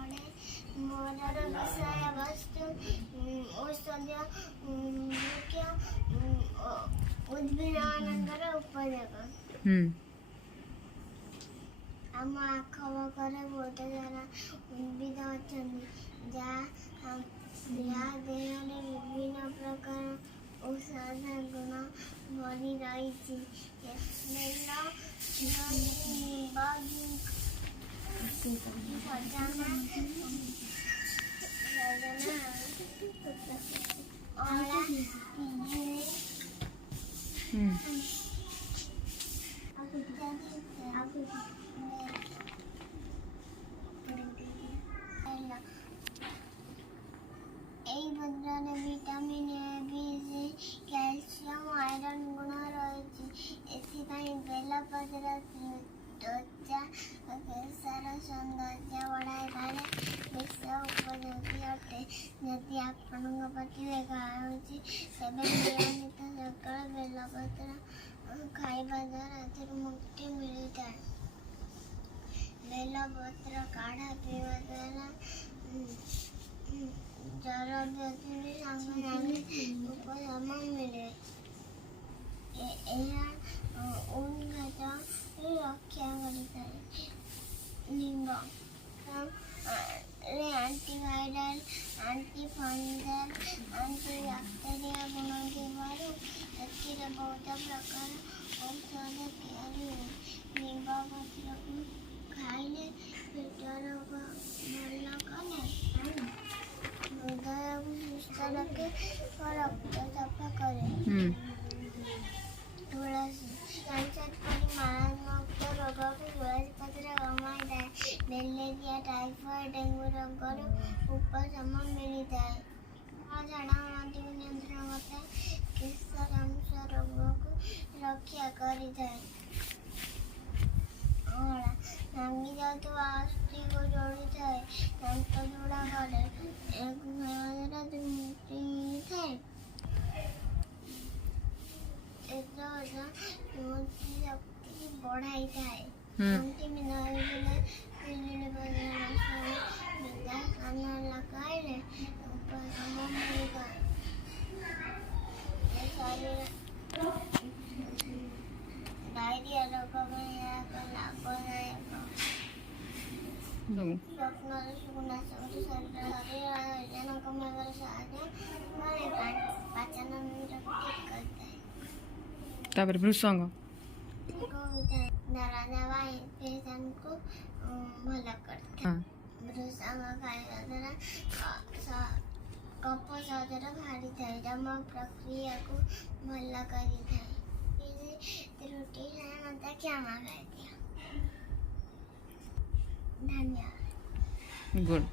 पढ़े मोर विषय वस्तु औषधीय मुख्य उद्भिदମାନଙ୍କର ଉପଯୋଗ। ଆମ ଆଖପାଖରେ ବହୁତ ସାରା ଉଦ୍ଭିଦ ଅଛନ୍ତି ଯାହା ଦେହରେ ବିଭିନ୍ନ ପ୍ରକାର ଔଷଧ ଗୁଣ ଭରି ରହିଛି। ବେଲ ସଜନା ଅଁଳା ପିଜୁଳି এই পত্ରରେ ভিটামিন ଏ ବି ସି କ୍ୟାଲସିୟମ ଆଇରନ୍ ଗୁଣ ରହିଛି। ଏଥିପାଇଁ ବେଲପତ୍ର ତ୍ୱଚା କେଶର ସୌନ୍ଦର୍ଯ୍ୟ ବଢ଼ାଇବାରେ ବେଶ ଉପଯୋଗୀ ଅଟେ। ଯଦି ଆପଣଙ୍କ ପାଟିରେ ଘା ହେଉଛି ତେବେ ନିୟମିତ ସକାଳେ ବେଲପତ୍ର ଖାଇବା ଦ୍ୱାରା ଏଥିରୁ ମୁକ୍ତି ମିଳିଥାଏ। ବେଲପତ୍ର କାଢ଼ା ପିଇବା ଦ୍ୱାରା ଜ୍ୱର ବ୍ୟଥିରେ ସାଙ୍ଗେ ସାଙ୍ଗେ ଉପଶମ ମିଳେ। ଏହା ଉନ୍ନତରୁ ରକ୍ଷା କରିଥାଏ। ନିମ୍ବ ଆଣ୍ଟିଭାଇରାଲ ଆଣ୍ଟିଫଙ୍ଗଲ ଆଣ୍ଟିବ୍ୟାକ୍ଟେରିଆ ଗୁଣ ଥିବାରୁ ଏଥିରେ ବହୁତ ପ୍ରକାର ଔଷଧ ତିଆରି ହୁଏ। ନିମ୍ବ ପତ୍ରକୁ ଖାଇଲେ ପେଟ ରୋଗ ଭଲ କରେ, ହୃଦୟକୁ ସୁସ୍ଥ ରଖେ ଓ ରକ୍ତ ସଫା କରେ। ତୁଳସୀ କ୍ୟାନ୍ସର ପରି ମାରାତ୍ମକ ରୋଗକୁ ତୁଳସୀ ପତ୍ର କମାଇଥାଏ। ମ୍ୟାଲେରିଆ ଟାଇଫଏଡ୍ ଡେଙ୍ଗୁ ରୋଗରୁ ଉପଶମ ମିଳିଥାଏ। ଝାଡ଼ା ବାନ୍ତିକୁ ନିୟନ୍ତ୍ରଣ କରିଥାଏ। କେଶରାଂଶ ରୋଗକୁ ରକ୍ଷା କରିଥାଏ। ଅଁଳା ଭାଙ୍ଗି ଯାଉଥିବା ଅସ୍ଥିକୁ ଯୋଡ଼ିଥାଏ, ଦାନ୍ତ ଯୋଡ଼ା କରେ। ଏହାକୁ ଖାଇବା ଦ୍ୱାରା ମୁକ୍ତି ମିଳିଥାଏ। ସ୍ମୃତି ଶକ୍ତି ବଢ଼ାଇଥାଏ। ତଣ୍ଟି ବିନ୍ଧା ହୋଇଥିଲେ ପିଜୁଳି ପତ୍ର ରସରେ ବିନ୍ଧା ସ୍ଥାନ ଲଗାଇଲେ ଉପଶମ ମିଳିଥାଏ। ଡାଇରିଆ ରୋଗ ପାଇଁ ଏହା ଏକ ଲାଭଦାୟକ। ସ୍ୱପ୍ନଦୋଷକୁ ନାଶ କରି ଶରୀରର ଓଜନ କମାଇବାରେ ସାହାଯ୍ୟ କରେ। ପାଚନ ତନ୍ତ୍ରକୁ ଠିକ୍ କରିଥାଏ। ତାପରେ ଭୃଷଙ୍ଗ ହୋଇଥାଏ। ଦରଜ ବା ଇନଫେକ୍ସନକୁ ଭଲ କରିଥାଏ। ଭୃଷଙ୍ଗ ଖାଇବା ଦ୍ୱାରା କଫ ସହଜରେ ବାହାରିଥାଏ। ଯମ ପ୍ରକ୍ରିୟାକୁ ଭଲ କରିଥାଏ। ତ୍ରୁଟି ମୋତେ କ୍ଷମା କରିଦିଅ। ଧନ୍ୟବାଦ। ଗୁଡ୍।